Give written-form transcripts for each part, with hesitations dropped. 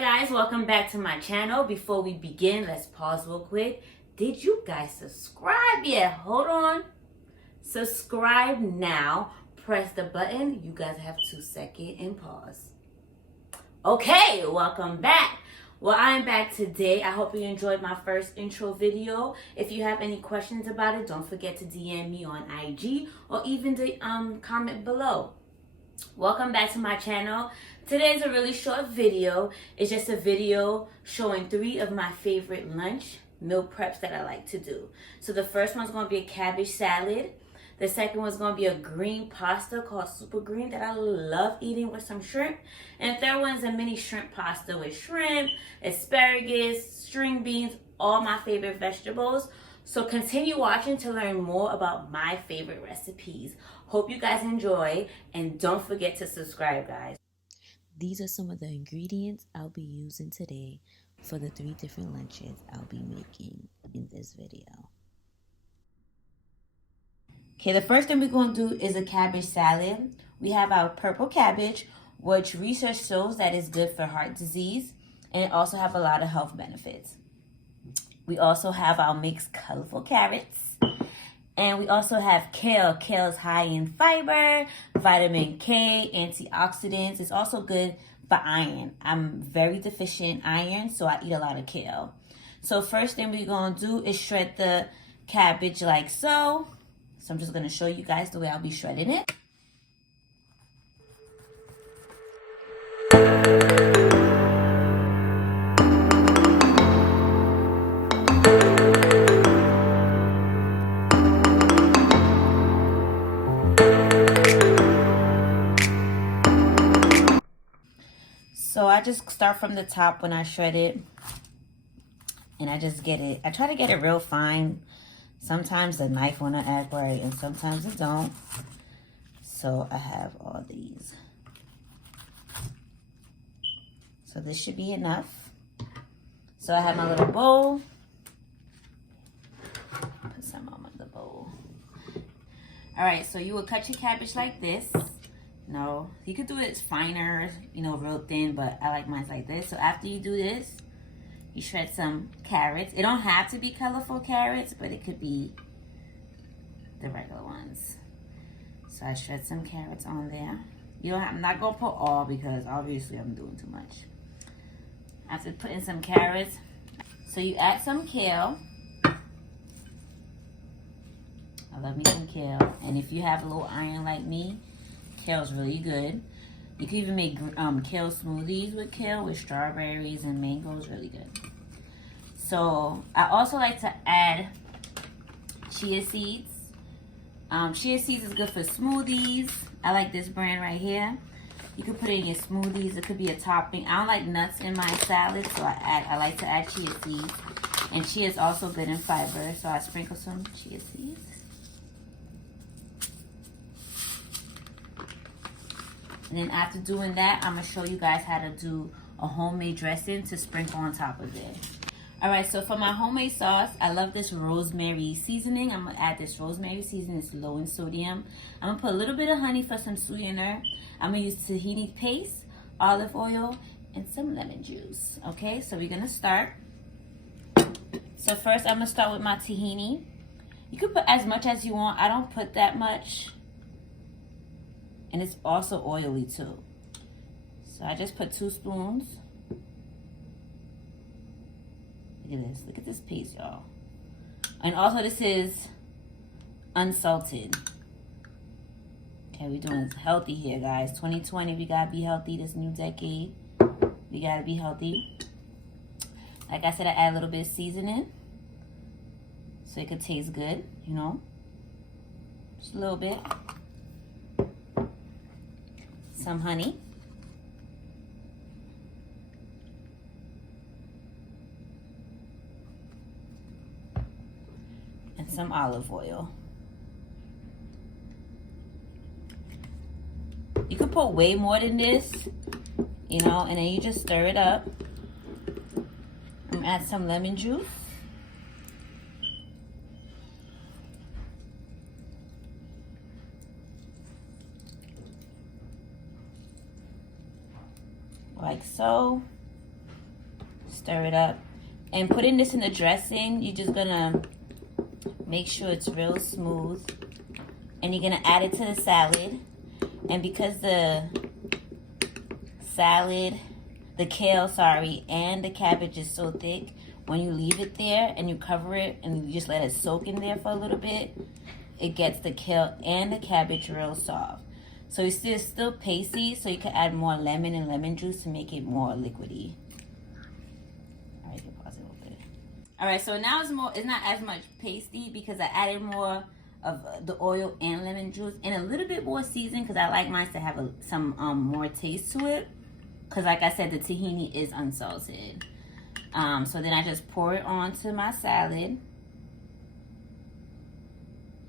guys, welcome back to my channel. Before we begin, let's pause real quick. Did you guys subscribe yet? Hold on. Subscribe now. Press the button. You guys have 2 seconds and pause. Okay, welcome back. Well, I'm back today. I hope you enjoyed my first intro video. If you have any questions about it, don't forget to DM me on IG or even the comment below. Welcome back to my channel. Today's a really short video. It's just a video showing 3 of my favorite lunch meal preps that I like to do. So the first one's going to be a cabbage salad. The second one's going to be a green pasta called super green that I love eating with some shrimp. And the third one's a mini shrimp pasta with shrimp, asparagus, string beans, all my favorite vegetables. So continue watching to learn more about my favorite recipes. Hope you guys enjoy, and don't forget to subscribe, guys. These are some of the ingredients I'll be using today for the 3 different lunches I'll be making in this video. Okay, the first thing we're going to do is a cabbage salad. We have our purple cabbage, which research shows that is good for heart disease, and it also have a lot of health benefits. We also have our mixed colorful carrots. And we also have kale. Kale is high in fiber, vitamin K, antioxidants. It's also good for iron. I'm very deficient in iron, so I eat a lot of kale. So first thing we're going to do is shred the cabbage like so. So I'm just going to show you guys the way I'll be shredding it. So I just start from the top when I shred it, and I just get it. I try to get it real fine. Sometimes the knife won't act right, and sometimes it don't. So I have all these. So this should be enough. So I have my little bowl. Put some on the bowl. All right, so you will cut your cabbage like this. No, you could do it finer, real thin, but I like mine like this. So after you do this, you shred some carrots. It don't have to be colorful carrots, but it could be the regular ones. So I shred some carrots on there. I'm not gonna put all because obviously I'm doing too much. After putting some carrots, so you add some kale. I love me some kale, and if you have a little iron like me, kale's really good. You can even make kale smoothies with kale with strawberries and mangoes. Really good. So I also like to add chia seeds. Chia seeds is good for smoothies. I like this brand right here. You can put it in your smoothies. It could be a topping. I don't like nuts in my salad, so I like to add chia seeds. And chia is also good in fiber, so I sprinkle some chia seeds. And then after doing that, I'm going to show you guys how to do a homemade dressing to sprinkle on top of it. Alright, so for my homemade sauce, I love this rosemary seasoning. I'm going to add this rosemary seasoning. It's low in sodium. I'm going to put a little bit of honey for some sweetener. I'm going to use tahini paste, olive oil, and some lemon juice. Okay, so we're going to start. So first, I'm going to start with my tahini. You can put as much as you want. I don't put that much. And it's also oily too. So I just put 2 spoons. Look at this. Look at this paste, y'all. And also this is unsalted. Okay, we're doing healthy here, guys. 2020, we gotta be healthy. This new decade, we gotta be healthy. Like I said, I add a little bit of seasoning so it could taste good, Just a little bit. Some honey. And some olive oil. You could put way more than this, and then you just stir it up. And add some lemon juice. like so. Stir it up. And putting this in the dressing, you're just gonna make sure it's real smooth. And you're gonna add it to the salad. And because the kale, sorry, and the cabbage is so thick, when you leave it there and you cover it and you just let it soak in there for a little bit, it gets the kale and the cabbage real soft. So it's still pasty, so you can add more lemon and lemon juice to make it more liquidy. All right, you can pause it a little bit. All right, so now it's not as much pasty because I added more of the oil and lemon juice and a little bit more seasoning because I like mine to have some more taste to it. Because like I said, the tahini is unsalted. So then I just pour it onto my salad.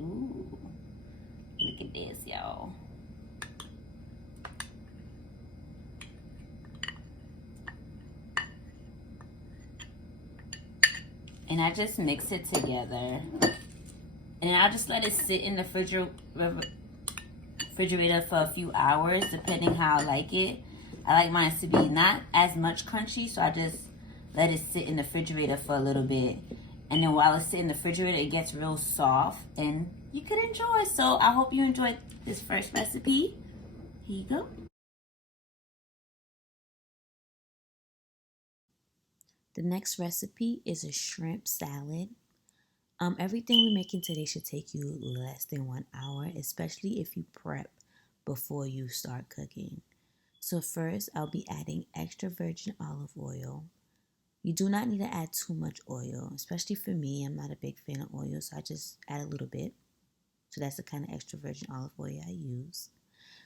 Ooh, look at this, y'all. And I just mix it together. And I'll just let it sit in the refrigerator for a few hours, depending how I like it. I like mine to be not as much crunchy, so I just let it sit in the refrigerator for a little bit. And then while it's sitting in the refrigerator, it gets real soft and you could enjoy. So I hope you enjoyed this first recipe. Here you go. The next recipe is a shrimp salad. Everything we're making today should take you less than 1 hour, especially if you prep before you start cooking. So first, I'll be adding extra virgin olive oil. You do not need to add too much oil, especially for me. I'm not a big fan of oil, so I just add a little bit. So that's the kind of extra virgin olive oil I use.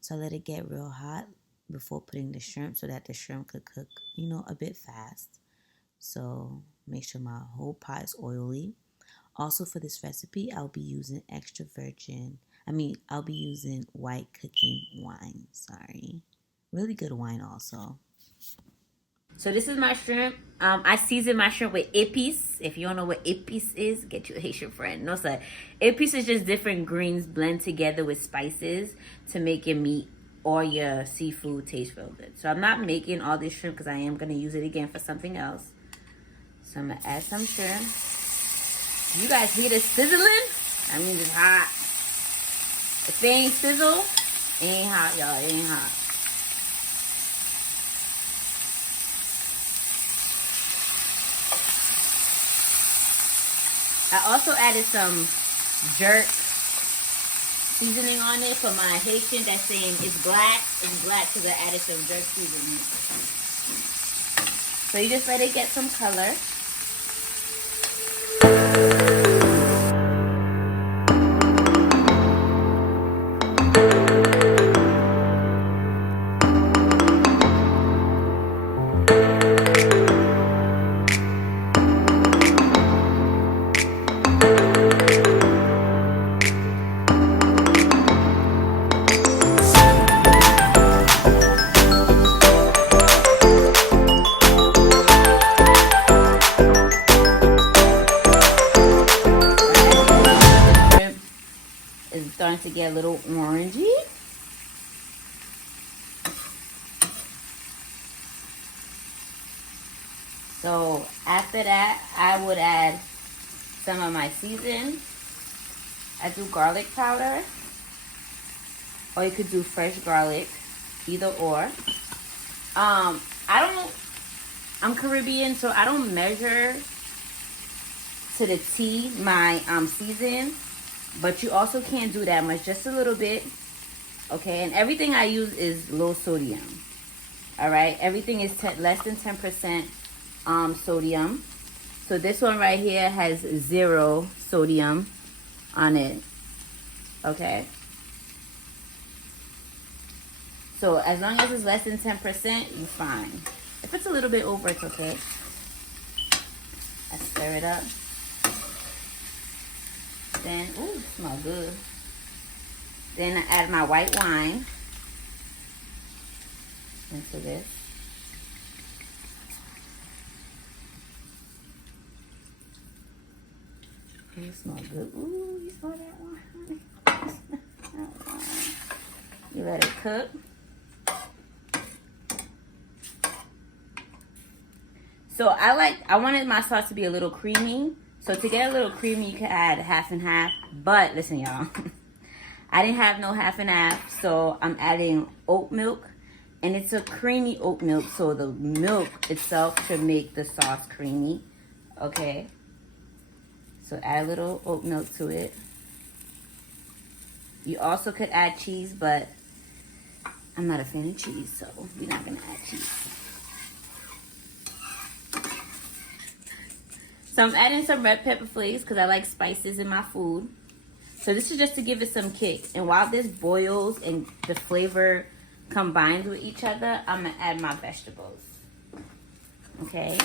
So I let it get real hot before putting the shrimp so that the shrimp could cook, a bit fast. So make sure my whole pot is oily. Also for this recipe, I'll be using white cooking wine, Really good wine also. So this is my shrimp. I season my shrimp with épices. If you don't know what épices is, get you a Haitian friend. No, sir. Épices is just different greens blend together with spices to make your meat or your seafood taste real good. So I'm not making all this shrimp because I am going to use it again for something else. So I'm going to add some shrimp. You guys hear the sizzling? I mean, it's hot. If they ain't sizzle, it ain't hot, y'all. It ain't hot. I also added some jerk seasoning on it for my Haitian that's saying it's black. It's black because I added some jerk seasoning. So you just let it get some color. Starting to get a little orangey. So after that, I would add some of my season. I do garlic powder, or you could do fresh garlic, either or. I'm Caribbean, so I don't measure to the T my season. But you also can't do that much, just a little bit, okay? And everything I use is low sodium, all right? Everything is less than 10% sodium. So this one right here has 0 sodium on it, okay? So as long as it's less than 10%, you're fine. If it's a little bit over, it's okay. I stir it up. Then, ooh, smells good. Then I add my white wine into this. It smells good. Ooh, you smell that wine? You let it cook. So I wanted my sauce to be a little creamy. So to get a little creamy, you can add half and half. But listen, y'all, I didn't have no half and half, so I'm adding oat milk. And it's a creamy oat milk, so the milk itself should make the sauce creamy. Okay. So add a little oat milk to it. You also could add cheese, but I'm not a fan of cheese, so we're not gonna add cheese. So I'm adding some red pepper flakes because I like spices in my food. So this is just to give it some kick. And while this boils and the flavor combines with each other, I'm gonna add my vegetables. Okay.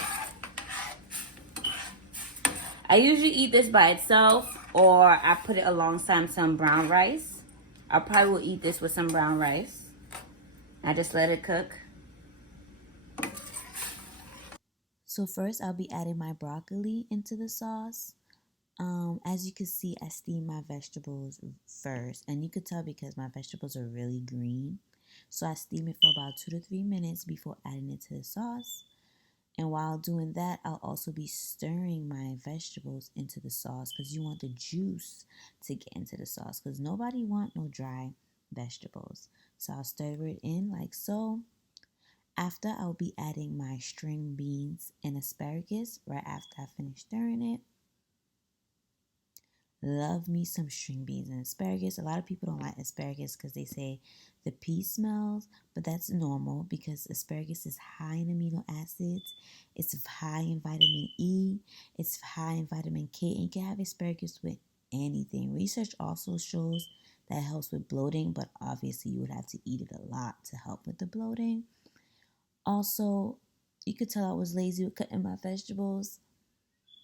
I usually eat this by itself, or I put it alongside some brown rice. I probably will eat this with some brown rice. I just let it cook. So first I'll be adding my broccoli into the sauce. As you can see, I steam my vegetables first, and you could tell because my vegetables are really green. So I steam it for about 2 to 3 minutes before adding it to the sauce. And while doing that, I'll also be stirring my vegetables into the sauce because you want the juice to get into the sauce because nobody want no dry vegetables. So I'll stir it in like so. After, I'll be adding my string beans and asparagus right after I finish stirring it. Love me some string beans and asparagus. A lot of people don't like asparagus because they say the pea smells, but that's normal because asparagus is high in amino acids. It's high in vitamin E. It's high in vitamin K, and you can have asparagus with anything. Research also shows that it helps with bloating, but obviously you would have to eat it a lot to help with the bloating. Also, you could tell I was lazy with cutting my vegetables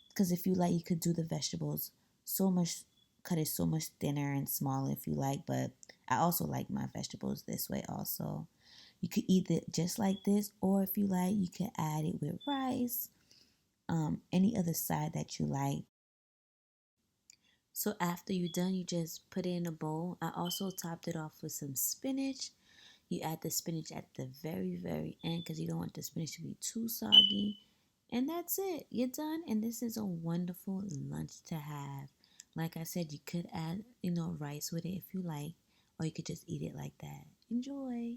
because if you like, you could do the vegetables cut it so much thinner and smaller if you like, but I also like my vegetables this way also. You could eat it just like this, or if you like, you could add it with rice, any other side that you like. So after you're done, you just put it in a bowl. I also topped it off with some spinach. You add the spinach at the very, very end because you don't want the spinach to be too soggy. And that's it. You're done. And this is a wonderful lunch to have. Like I said, you could add, rice with it if you like, or you could just eat it like that. Enjoy.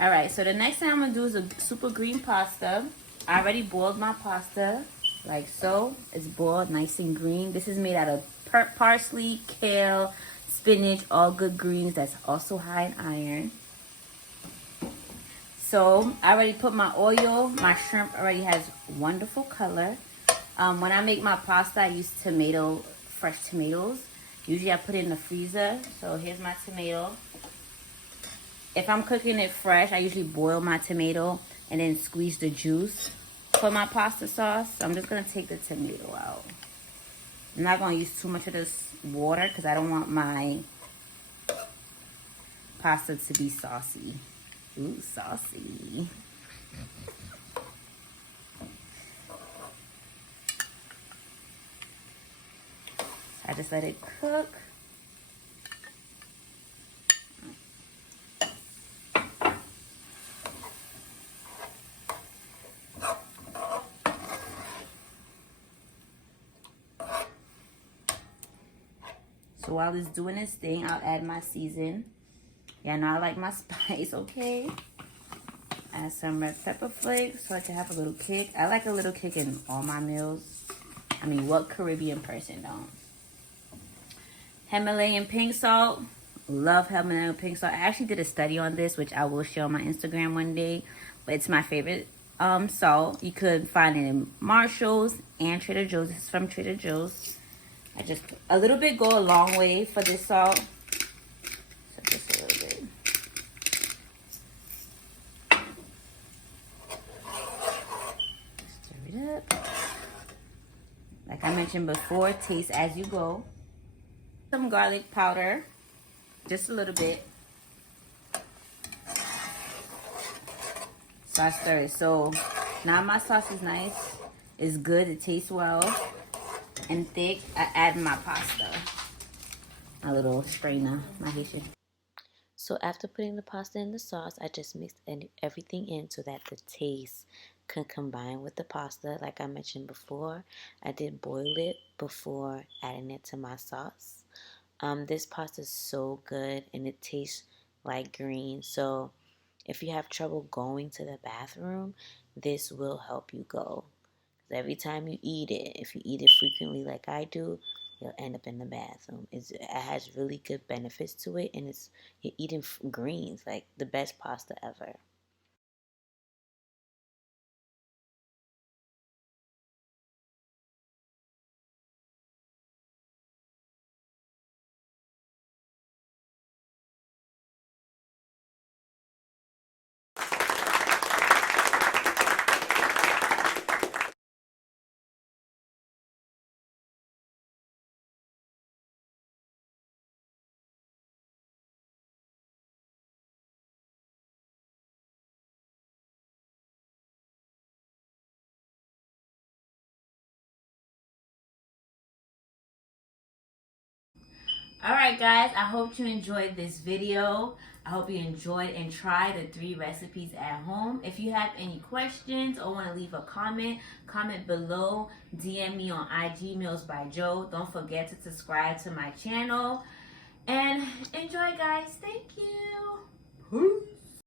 All right, so the next thing I'm gonna do is a super green pasta. I already boiled my pasta like so. It's boiled nice and green. This is made out of parsley, kale, spinach, all good greens that's also high in iron. So I already put my oil. My shrimp already has wonderful color. When I make my pasta, I use fresh tomatoes. Usually I put it in the freezer. So here's my tomato. If I'm cooking it fresh, I usually boil my tomato and then squeeze the juice for my pasta sauce. So I'm just going to take the tomato out. I'm not going to use too much of this water because I don't want my pasta to be saucy. Ooh, saucy. I just let it cook. So while it's doing its thing, I'll add my season. Yeah, now I like my spice, okay? Add some red pepper flakes so I can have a little kick. I like a little kick in all my meals. I mean, what Caribbean person don't? Himalayan pink salt. Love Himalayan pink salt. I actually did a study on this, which I will show on my Instagram one day. But it's my favorite salt. You could find it in Marshall's and Trader Joe's. This is from Trader Joe's. I just put a little bit go a long way for this salt. So just a little bit. Stir it up. Like I mentioned before, taste as you go. Some garlic powder, just a little bit. So I stir it. So now my sauce is nice. It's good. It tastes well and thick. I add my pasta. My little strainer, my Haitian. So after putting the pasta in the sauce, I just mixed everything in so that the taste can combine with the pasta. Like I mentioned before, I did boil it before adding it to my sauce. This pasta is so good and it tastes like green. So if you have trouble going to the bathroom, this will help you go. 'Cause every time you eat it, if you eat it frequently like I do, you'll end up in the bathroom. It has really good benefits to it, and you're eating greens, like the best pasta ever. All right, guys, I hope you enjoyed this video. I hope you enjoyed and tried the 3 recipes at home. If you have any questions or want to leave a comment below. DM me on IG Meals by Joe. Don't forget to subscribe to my channel. And enjoy, guys. Thank you. Peace.